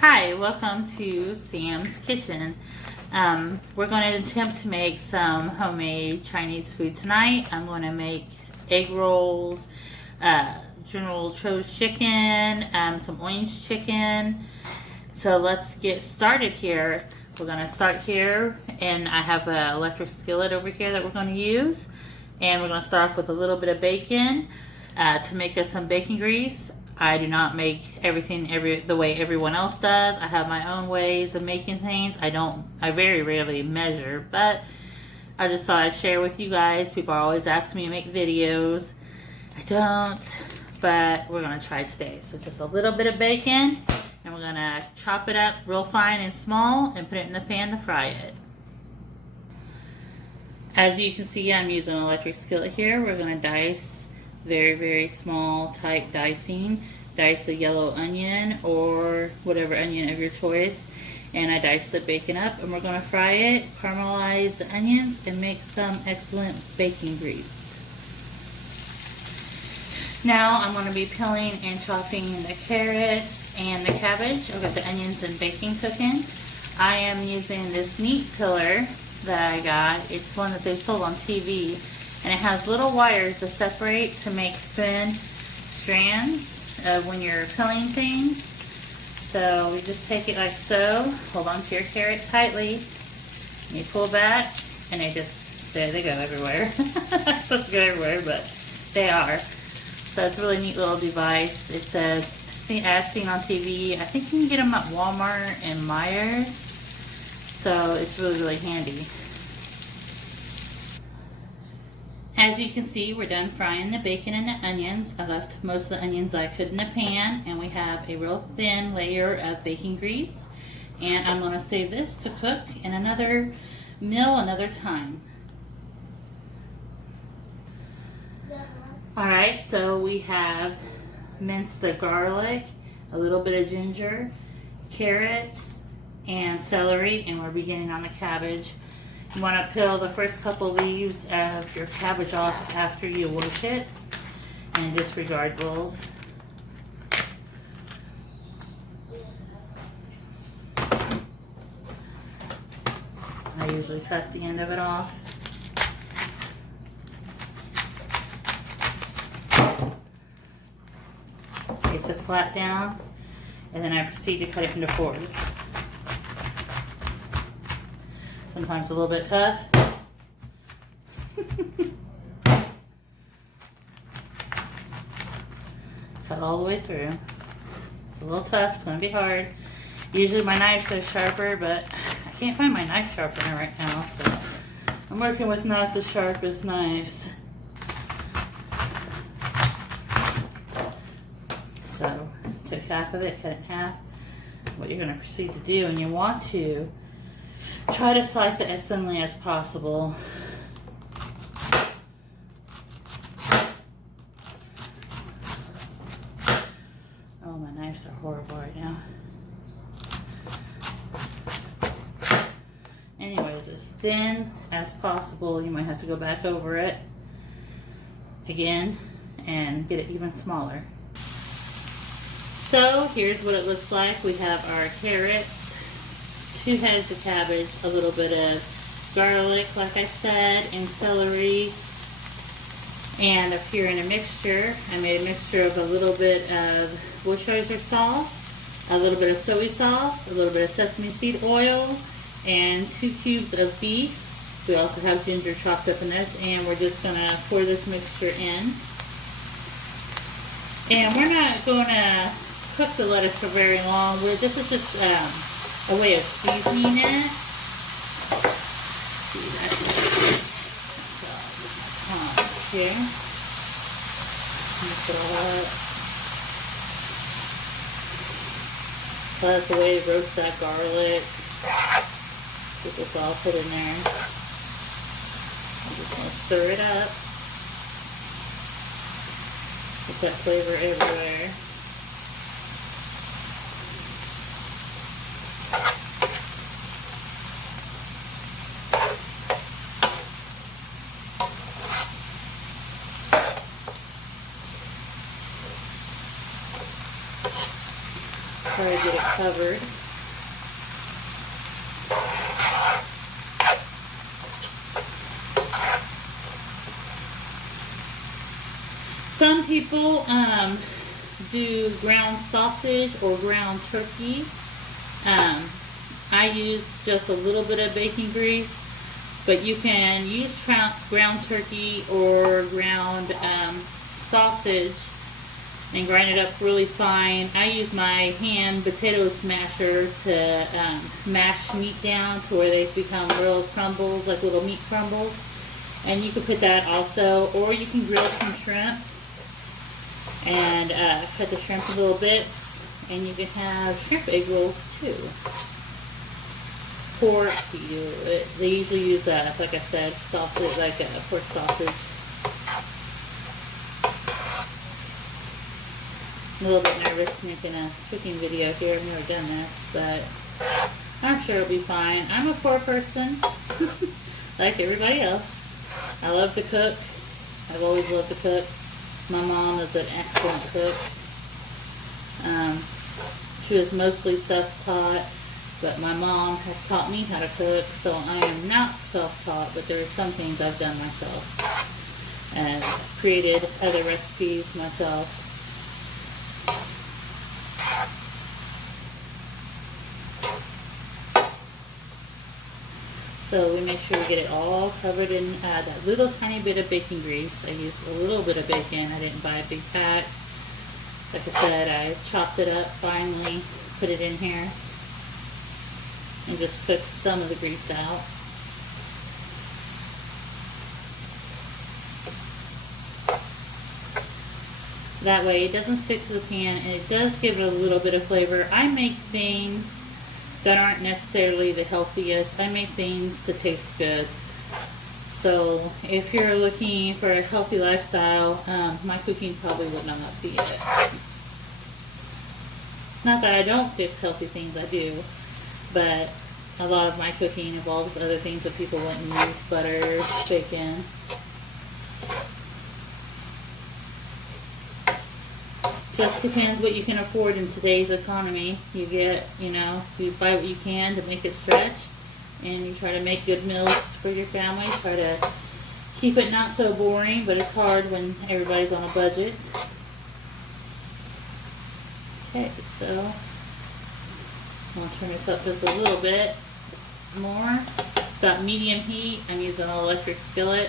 Hi, welcome to Sam's Kitchen. We're going to attempt to make some homemade Chinese food tonight. I'm going to make egg rolls, General Tso's chicken, some orange chicken. So let's get started here. We're going to start here, and I have an electric skillet over here that we're going to use. And we're going to start off with a little bit of bacon to make us some bacon grease. I do not make everything the way everyone else does. I have my own ways of making things. I very rarely measure, but I just thought I'd share with you guys. People are always asking me to make videos. I don't, but we're gonna try today. So just a little bit of bacon, and we're gonna chop it up real fine and small and put it in the pan to fry it. As you can see, I'm using an electric skillet here. We're gonna dice very small, tight dicing. Dice a yellow onion or whatever onion of your choice, and I diced the bacon up, and we're going to fry it, caramelize the onions, and make some excellent bacon grease. Now I'm going to be peeling and chopping the carrots and the cabbage. I've got the onions and bacon cooking. I am using this meat peeler that I got. It's one that they sold on TV. And it has little wires to separate to make thin strands when you're peeling things. So we just take it like so. Hold on to your carrot tightly. And you pull back, and they go everywhere. They're supposed to go everywhere, but they are. So it's a really neat little device. It says, as seen on TV, I think you can get them at Walmart and Myers. So it's really handy. As you can see, we're done frying the bacon and the onions. I left most of the onions that I could in the pan, and we have a real thin layer of bacon grease. And I'm going to save this to cook in another meal another time. Alright, so we have minced the garlic, a little bit of ginger, carrots, and celery, and we're beginning on the cabbage. You want to peel the first couple leaves of your cabbage off after you wash it, and disregard those. I usually cut the end of it off. Place it flat down, and then I proceed to cut it into fours. Sometimes a little bit tough. Cut all the way through. It's a little tough, it's going to be hard. Usually my knifes are sharper, but I can't find my knife sharpener right now, so I'm working with not the sharpest knives. So, took half of it, cut it in half. What you're going to proceed to do, and you want to try to slice it as thinly as possible. Oh, my knives are horrible right now. Anyways, as thin as possible. You might have to go back over it again and get it even smaller. So here's what it looks like. We have our carrots, 2 heads of cabbage, a little bit of garlic, like I said, and celery. And up here in a mixture, I made a mixture of a little bit of Worcestershire sauce, a little bit of soy sauce, a little bit of sesame seed oil, and 2 cubes of beef. We also have ginger chopped up in this, and we're just going to pour this mixture in. And we're not going to cook the lettuce for very long. This is just a way of seasoning it. See, that's it. So I'll use my tongs here. Mix it all up. So that's the way to roast that garlic. Get this all put in there. I'm just going to stir it up. Get that flavor everywhere. try to get it covered. Some people do ground sausage or ground turkey. I use just a little bit of bacon grease, but you can use ground turkey or ground sausage and grind it up really fine. I use my hand potato smasher to mash meat down to where they become real crumbles, like little meat crumbles. And you can put that also, or you can grill some shrimp and cut the shrimp in little bits, and you can have shrimp egg rolls too. Pork, they usually use, like I said, sausage, like pork sausage. I'm a little bit nervous making a cooking video here. I've never done this, but I'm sure it'll be fine. I'm a poor person, like everybody else. I love to cook. I've always loved to cook. My mom is an excellent cook. She was mostly self-taught, but my mom has taught me how to cook, so I am not self-taught, but there are some things I've done myself and created other recipes myself. So we make sure we get it all covered in that little tiny bit of bacon grease. I used a little bit of bacon. I didn't buy a big pack. Like I said, I chopped it up finely, put it in here, and just cooked some of the grease out. That way it doesn't stick to the pan, and it does give it a little bit of flavor. I make things that aren't necessarily the healthiest. I make things to taste good. So if you're looking for a healthy lifestyle, my cooking probably would not be it. Not that I don't fix healthy things, I do, but a lot of my cooking involves other things that people wouldn't use: butter, bacon. Just depends what you can afford in today's economy. You get, you buy what you can to make it stretch, and you try to make good meals for your family. Try to keep it not so boring, but it's hard when everybody's on a budget. Okay, so I'll turn this up just a little bit more. Got medium heat. I'm using an electric skillet.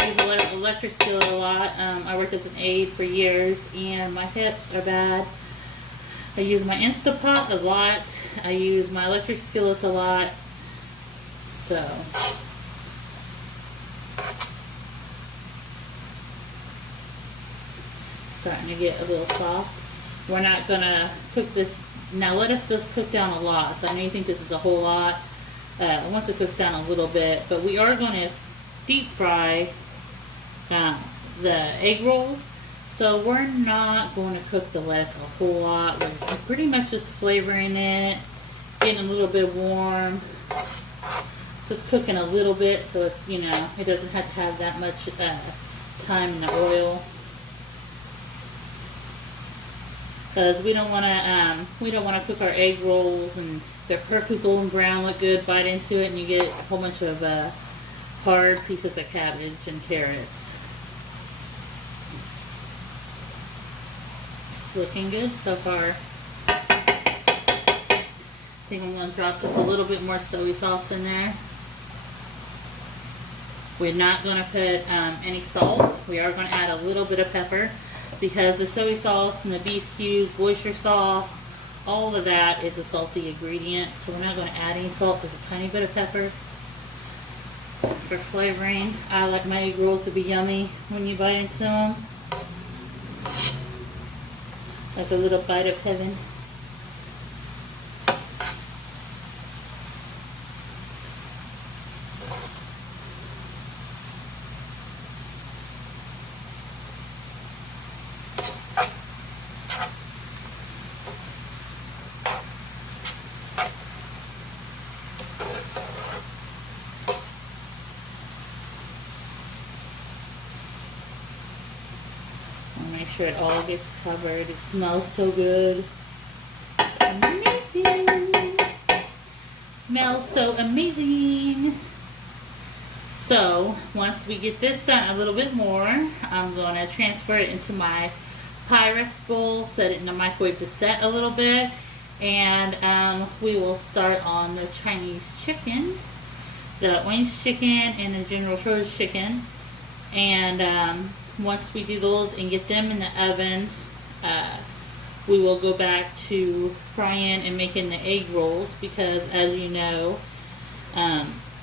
I use electric skillet a lot. I worked as an aide for years, and my hips are bad. I use my Instapot a lot. I use my electric skillets a lot. So starting to get a little soft. We're not gonna cook this now. Let us just cook down a lot. So I know you think this is a whole lot. Once it cooks down a little bit, but we are going to deep fry the egg rolls. So we're not going to cook the lettuce a whole lot. We're pretty much just flavoring it, getting a little bit warm, just cooking a little bit so it's, it doesn't have to have that much time in the oil. Because we don't want to cook our egg rolls and they're perfectly golden brown, look good, bite into it, and you get a whole bunch of hard pieces of cabbage and carrots. It's looking good so far. I think I'm going to drop just a little bit more soy sauce in there. We're not going to put any salt. We are going to add a little bit of pepper, because the soy sauce and the beef cubes, Worcestershire sauce, all of that is a salty ingredient. So we're not going to add any salt, just a tiny bit of pepper for flavoring. I like my egg rolls to be yummy when you bite into them. Like a little bite of heaven. Make sure it all gets covered. It smells so good. amazing. Smells so amazing. So once we get this done a little bit more, I'm going to transfer it into my Pyrex bowl, set it in the microwave to set a little bit, and we will start on the Chinese chicken, the orange chicken, and the General Tso's chicken. And once we do those and get them in the oven, we will go back to frying and making the egg rolls, because as you know,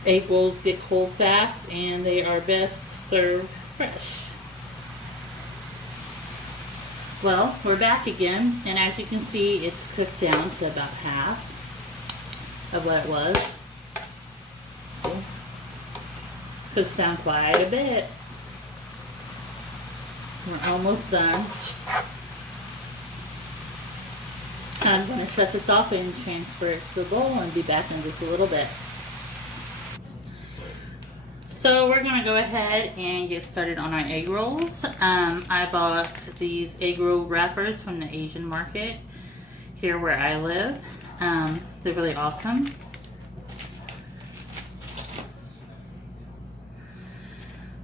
egg rolls get cold fast and they are best served fresh. Well, we're back again, and as you can see, it's cooked down to about half of what it was. So, cooks down quite a bit. We're almost done. I'm going to shut this off and transfer it to the bowl and be back in just a little bit. So we're going to go ahead and get started on our egg rolls. I bought these egg roll wrappers from the Asian market here where I live. They're really awesome.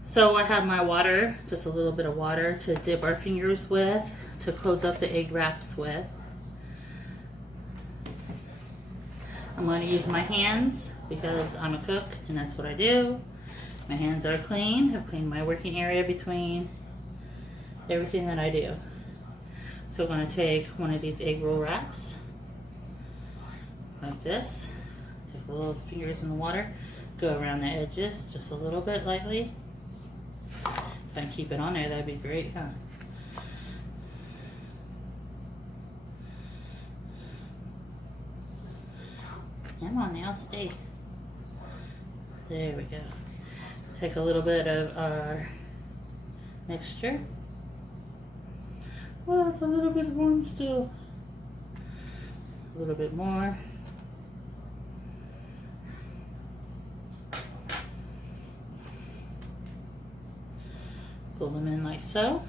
So I have my water, just a little bit of water to dip our fingers with, to close up the egg wraps with. I'm going to use my hands because I'm a cook and that's what I do. My hands are clean. I've cleaned my working area between everything that I do. So I'm going to take one of these egg roll wraps, like this. Take the little fingers in the water, go around the edges just a little bit lightly. If I can keep it on there, that'd be great, huh? Come on now, stay. There we go. Take a little bit of our mixture. Well, it's a little bit warm still. A little bit more. Pull them in like so.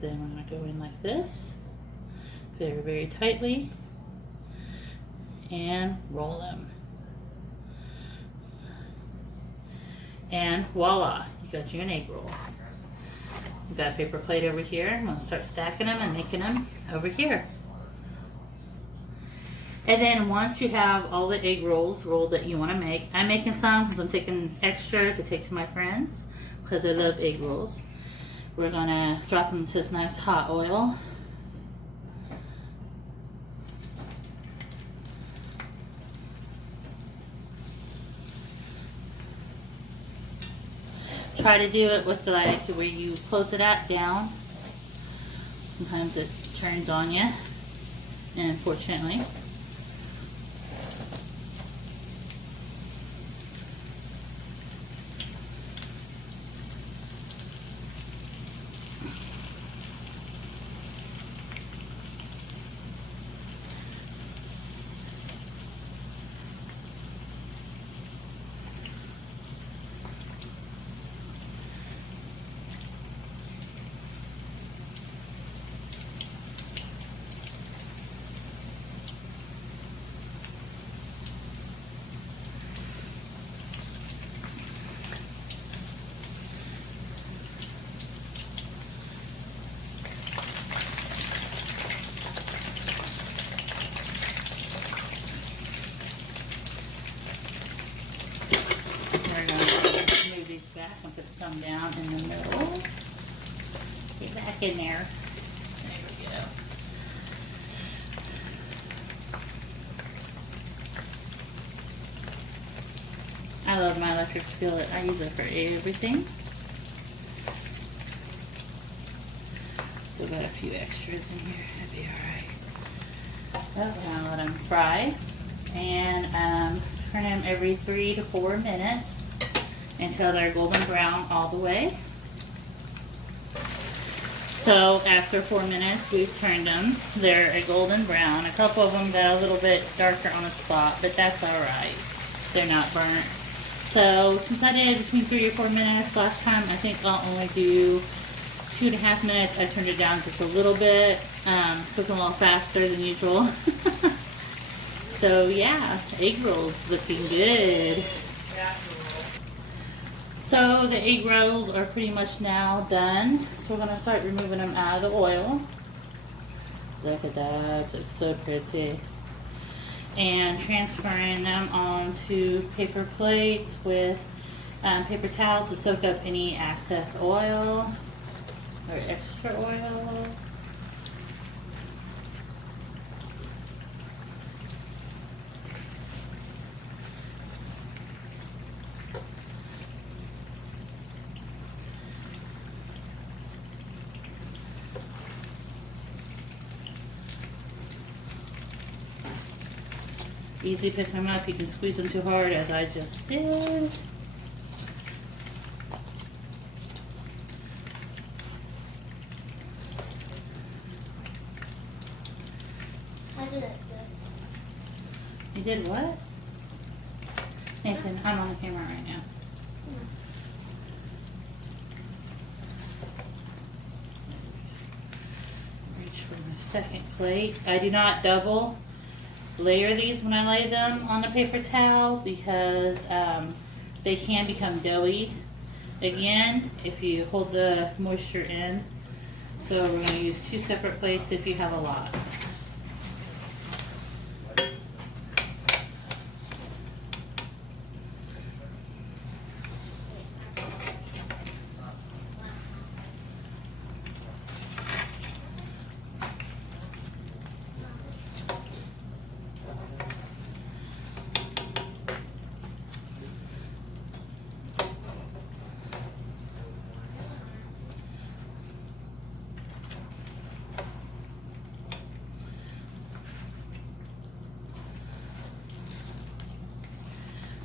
Then we're going to go in like this, very, very tightly, and roll them. And voila, you got you an egg roll. We've got a paper plate over here. I'm going to start stacking them and making them over here. And then once you have all the egg rolls rolled that you want to make, I'm making some because I'm taking extra to take to my friends because I love egg rolls. We're going to drop them into this nice hot oil. Try to do it with like where you close it at down. Sometimes it turns on you, and unfortunately. Back and put some down in the middle. Get back in there. There we go. I love my electric skillet. I use it for everything. Still got a few extras in here. That'd be alright. Oh, now let them fry. And turn them every 3 to 4 minutes. Until they're golden brown all the way. So after 4 minutes, we've turned them. They're a golden brown. A couple of them got a little bit darker on the spot, but that's all right. They're not burnt. So since I did between 3 or 4 minutes last time, I think I'll only do 2.5 minutes. I turned it down just a little bit, cooking a little faster than usual. So yeah, egg rolls looking good. So the egg rolls are pretty much now done. So we're gonna start removing them out of the oil. Look at that, it's so pretty. And transferring them onto paper plates with paper towels to soak up any excess oil or extra oil. Easy picking them up. You can squeeze them too hard, as I just did. I did it. You did what? Nathan, I'm on the camera right now. Reach for my second plate. I do not double layer these when I lay them on the paper towel because they can become doughy again if you hold the moisture in. So we're going to use 2 separate plates if you have a lot.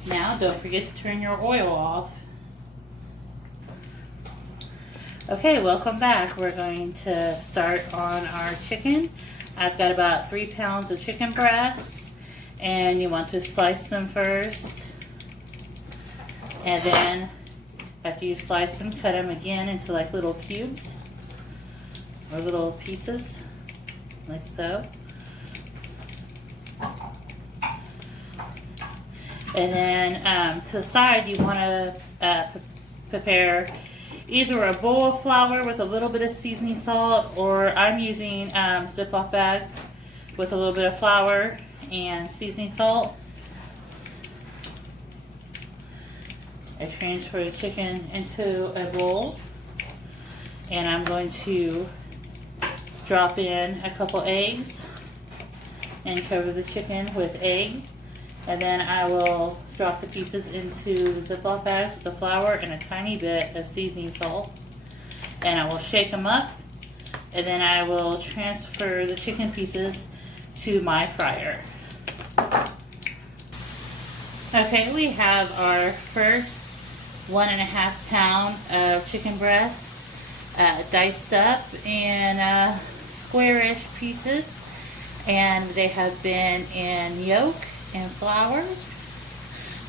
Now, don't forget to turn your oil off. Okay, welcome back. We're going to start on our chicken. I've got about 3 pounds of chicken breasts, and you want to slice them first. And then, after you slice them, cut them again into like little cubes or little pieces, like so. And then to the side, you want to prepare either a bowl of flour with a little bit of seasoning salt, or I'm using Ziploc bags with a little bit of flour and seasoning salt. I transfer the chicken into a bowl, and I'm going to drop in a couple eggs and cover the chicken with egg. And then I will drop the pieces into the Ziploc bags with the flour and a tiny bit of seasoning salt. And I will shake them up. And then I will transfer the chicken pieces to my fryer. Okay, we have our first 1.5 pound of chicken breast diced up in squarish pieces. And they have been in yolk and flour,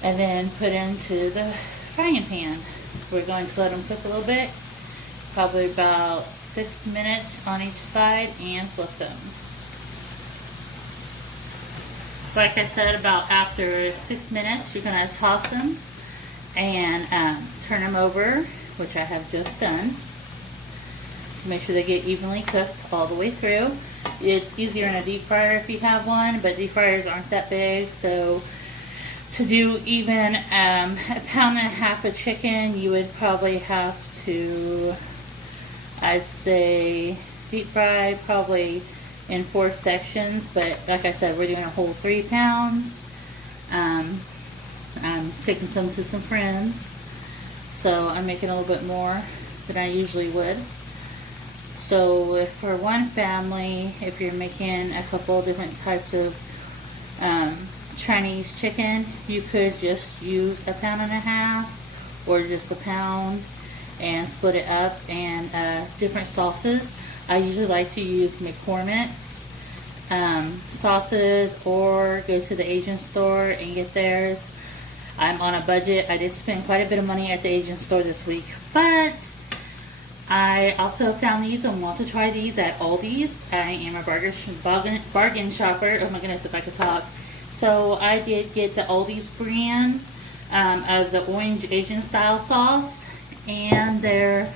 and then put into the frying pan. We're going to let them cook a little bit, probably about 6 minutes on each side, and flip them. Like I said, about after 6 minutes, you're going to toss them and turn them over, which I have just done. Make sure they get evenly cooked all the way through. It's easier in a deep fryer if you have one, but deep fryers aren't that big, so to do even 1.5 pounds of chicken, you would probably have to, I'd say, deep fry probably in 4 sections, but like I said, we're doing a whole 3 pounds. I'm taking some to some friends, so I'm making a little bit more than I usually would. So if for one family, if you're making a couple different types of Chinese chicken, you could just use 1.5 pounds or just 1 pound and split it up and different sauces. I usually like to use McCormick's sauces, or go to the Asian store and get theirs. I'm on a budget. I did spend quite a bit of money at the Asian store this week, but I also found these and want to try these at Aldi's. I am a bargain shopper. Oh my goodness, if I could talk. So I did get the Aldi's brand of the orange Asian style sauce and their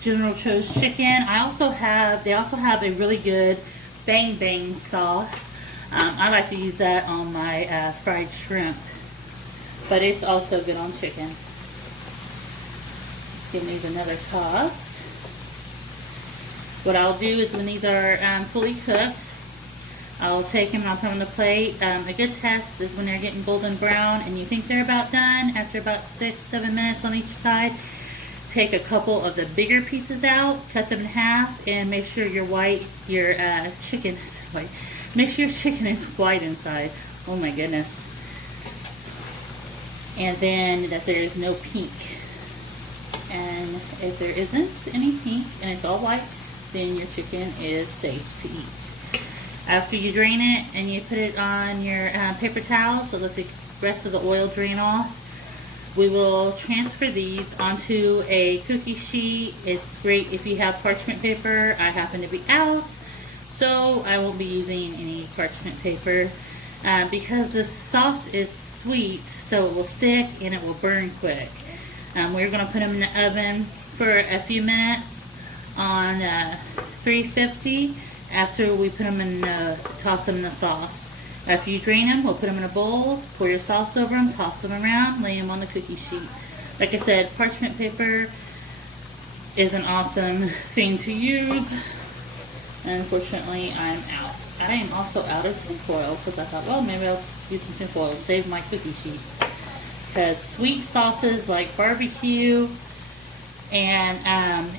General Tso's chicken. They also have a really good bang bang sauce. I like to use that on my fried shrimp, but it's also good on chicken. Let's give these another toss. What I'll do is when these are fully cooked, I'll take them and I'll put them on the plate. A good test is when they're getting golden brown and you think they're about done. After about 6-7 minutes on each side, take a couple of the bigger pieces out, cut them in half, and make sure your chicken is white. Make sure your chicken is white inside. Oh my goodness. And then that there is no pink. And if there isn't any pink and it's all white, then your chicken is safe to eat. After you drain it and you put it on your paper towel so that the rest of the oil drain off, we will transfer these onto a cookie sheet. It's great if you have parchment paper. I happen to be out, so I won't be using any parchment paper because the sauce is sweet, so it will stick and it will burn quick. We're going to put them in the oven for a few minutes on 350 after we put them in, toss them in the sauce. After you drain them, we'll put them in a bowl, pour your sauce over them, toss them around, lay them on the cookie sheet. Like I said, parchment paper is an awesome thing to use. Unfortunately, I'm out. I am also out of tinfoil because I thought, well, maybe I'll use some tinfoil to save my cookie sheets. Because sweet sauces like barbecue and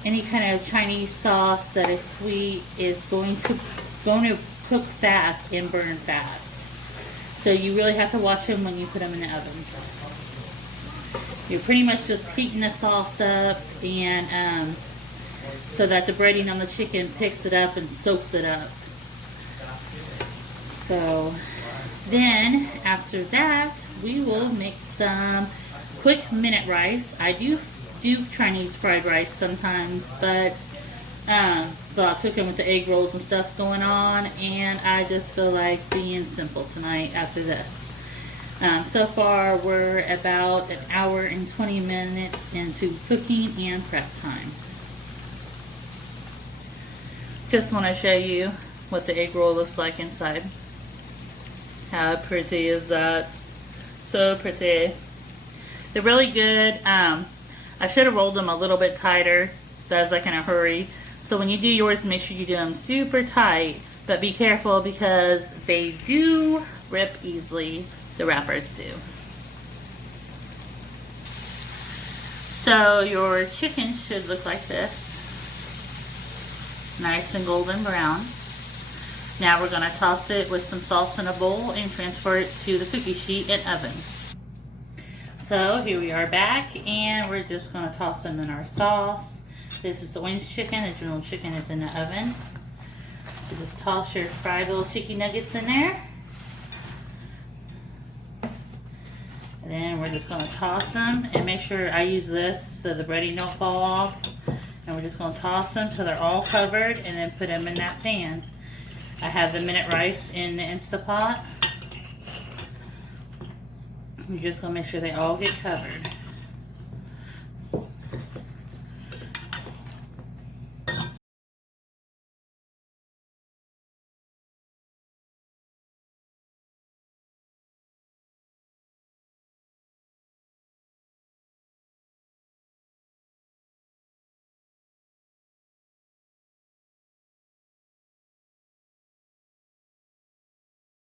any kind of Chinese sauce that is sweet is going to cook fast and burn fast. So you really have to watch them when you put them in the oven. You're pretty much just heating the sauce up and so that the breading on the chicken picks it up and soaks it up. So then after that, we will make some quick minute rice. I do Chinese fried rice sometimes, but so I cook them with the egg rolls and stuff going on, and I just feel like being simple tonight after this. So far we're about 1 hour and 20 minutes into cooking and prep time. Just want to show you what the egg roll looks like inside. How pretty is that? So pretty. They're really good. I should have rolled them a little bit tighter. That was like in a hurry. So when you do yours, make sure you do them super tight. But be careful because they do rip easily. The wrappers do. So your chicken should look like this. Nice and golden brown. Now we're going to toss it with some sauce in a bowl and transfer it to the cookie sheet and oven. So here we are back, and we're just going to toss them in our sauce. This is the wings chicken. The general chicken is in the oven. So just toss your fried little chicken nuggets in there. And then we're just going to toss them and make sure I use this so the breading don't fall off. And we're just going to toss them till they're all covered and then put them in that pan. I have the minute rice in the Instapot. You're just going to make sure they all get covered.